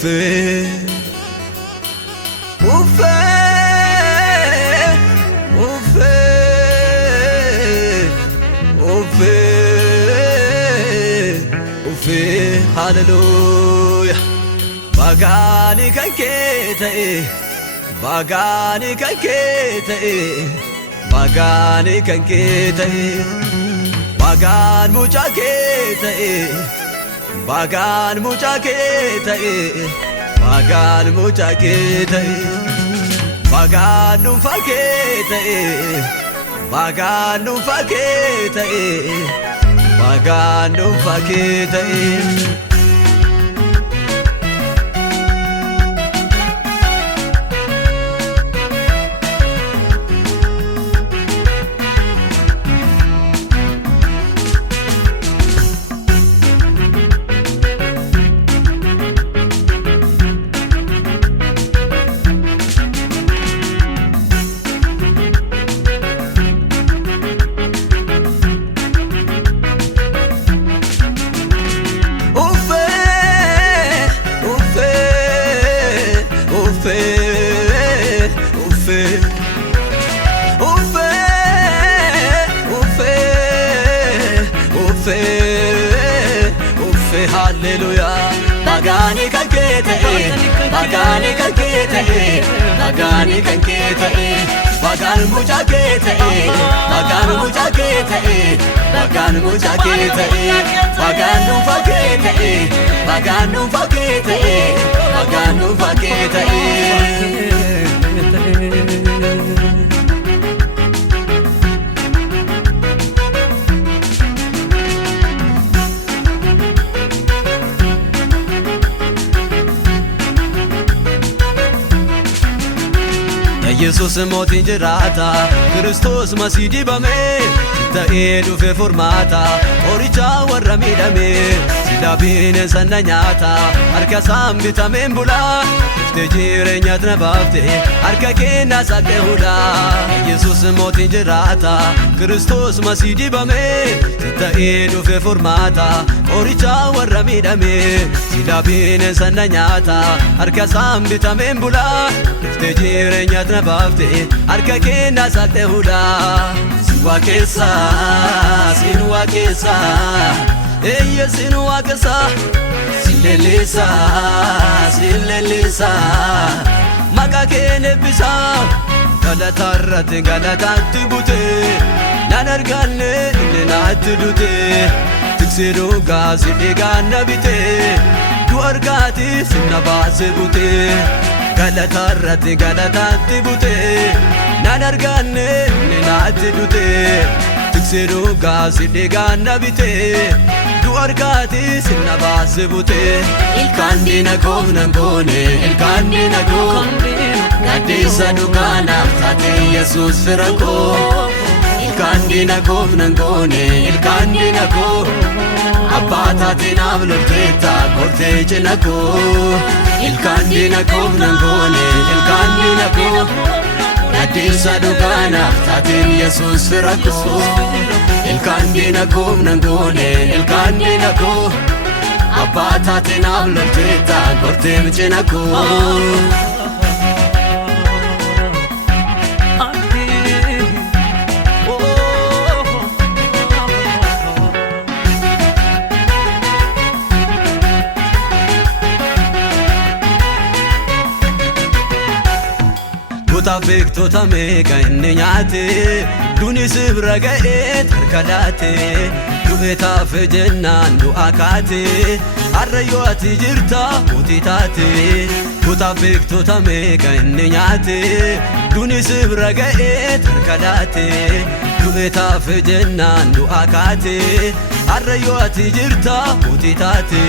Ufe, ufe, ufe, ufe, ufe, hallelujah. Bagani kankete, bagani kankete, bagani kankete, bagan mujakete, bagan mujakete, bagan mujakete, bagan nufakete, bagan nufakete, bagan nufakete. Hallelujah. Bagani kankete, bagani kankete, bagani kankete, bagan mujakete, bagan mujakete, bagan mujakete, bagan nufakete, bagan nufakete, bagan nufakete. Jesus motin jirata, Christos masidi bame, sita edu fe formata, oricha warra midame, sida bine sananyata, arka sambita membula, ifte jire nyatra bafte, arka kena sakte hula. Jesus motin jirata, Christos masidi bame, sita edu fe formata, oricha warra midame, sida bine sananyata, arka sambita membula, ifte jire nyatra bafte arka kena sakte hula. Sinwa kesa eye sinwa kesa silelesa silelesa maka kene bisa galatarate galatatti bute nanarganne nenatti dute tiksiru gazi diganna bite du argati sinna base bute galatarate galatatti bute nanarganne nenatti dute tiksiru gazi diganna bite du argati sinna base bute. Il candina govnan gone, il candina go gadisa dukana tate Jesus firako. Il candina govnan gone, il candina go Abata tinablo teta cortege nago. Il candina govnan gone, il candina go gadisa dukana tate Jesus firako. Il candina govnan gone, il candina go Abata tinablo teta cortege nago. Victo tameka inni nyaate duni sibra ga'ee tarkalaate du'eeta fejennaan du'a kaate arrayyoo ati jirta mootii taate. Kutaa victo tameka inni nyaate duni sibra ga'ee tarkalaate du'eeta fejennaan du'a kaate arrayyoo ati jirta mootii taate.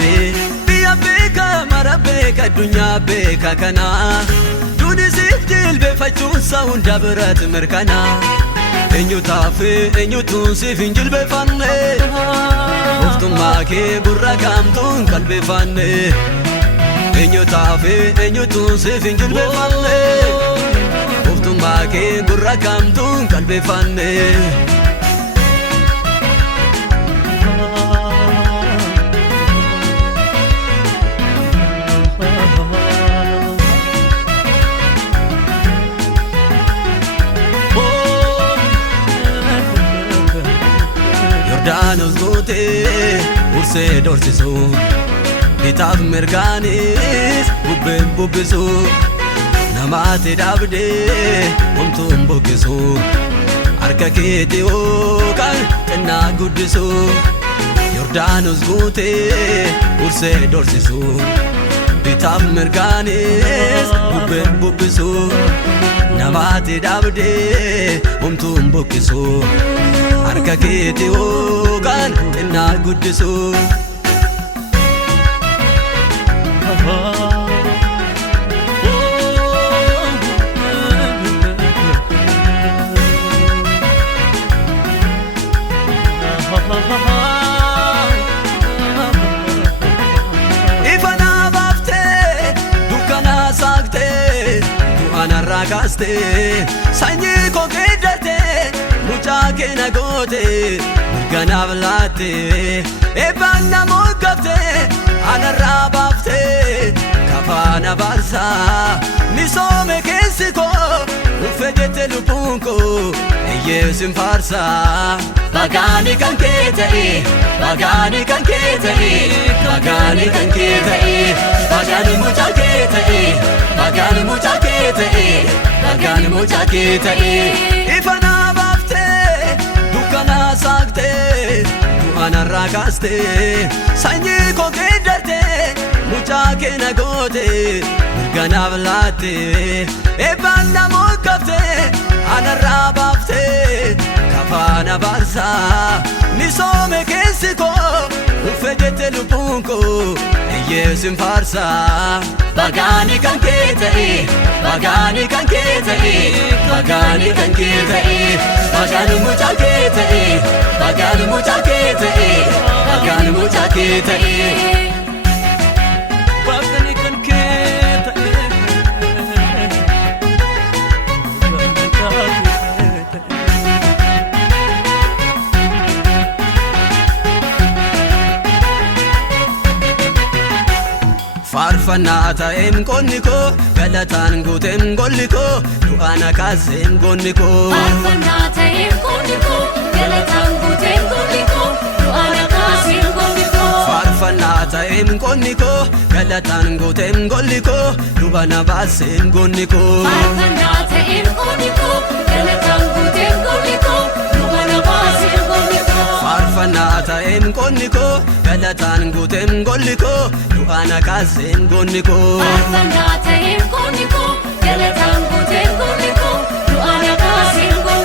Biyya beeka mara beeka addunyaa beeka kana Dunisif jilbe fachuun sa'uun dabirat mirkana. Eenyu taafe eenyu tuunsif hin jilbeeffanne oftummaa kee gurra kaamtuun qalbeeffanne. Eenyu taafe eenyu tuunsif hin jilbeeffanne oftummaa kee gurra kaamtuun qalbeeffanne. ursee dorsisu bitaaf mirgaanis bubbeen bubbisu namaatti dhaabdee homtuun bokkisu harka keetii hookaan xinnaa guddisu Yordaanos guutee ursee dorsisu bitaaf mirgaanis bubbeen bubbisu namaatti dhaabdee homtuun bokkisu harka keetii hookaan xinnaa guddisu Ifana baaftee dukkana saaktee du'aanarraa kaastee sanyii koo geeddartee mucaa kee na gootee mirganaaf laattee eebbaan na moggaaftee anarraa baaftee kafaana baarsaa misoome keessi koo dhufe jette lubbuun koo eeyyeesin faarsaa Bagani kan kee ta'e Bagani kan kee ta'e Bagani kan kee ta'e Bagani mucaa kee ta'e Bagani mucaa kee ta'e Bagani mucaa kee ta'e Ifana baaftee dukkana saaktee du'aanarraa kaastee sanyii koo geeddartee mucaa kee na gootee mirganaaf laattee eebbaan na moggaaftee anarraa baaftee kafaana baarsaa misoome keessi koo dhufe jette lubbuun koo eeyyeesin faarsaa Bagani kan kee ta'e Bagani kan kee ta'e Bagani kan kee ta'e Bagani mucaa kee ta'e Bagani mucaa kee ta'e Bagani mucaa kee ta'e Bagani kan kee ta'e Faarfannaa ta'eem qonni koo galataan guuteem golli koo du'aana kaaseem gonni koo Faarfannaa ta'eem qonni koo galataan guuteem golli koo du'aana kaaseem gonni koo Faarfannaa ta'eem qonni koo galataan guuteem golli koo du'aana baaseem gonni koo Faarfannaa ta'eem qonni koo galataan guuteem golli koo du'aana baaseem gonni koo Faarfannaa ta'eem qonni koo galataan guuteem golli koo du'aana kaaseem gonni koo Faarfannaa ta'eem qonni koo galataan guuteem golli koo du'aana kaaseem gonni koo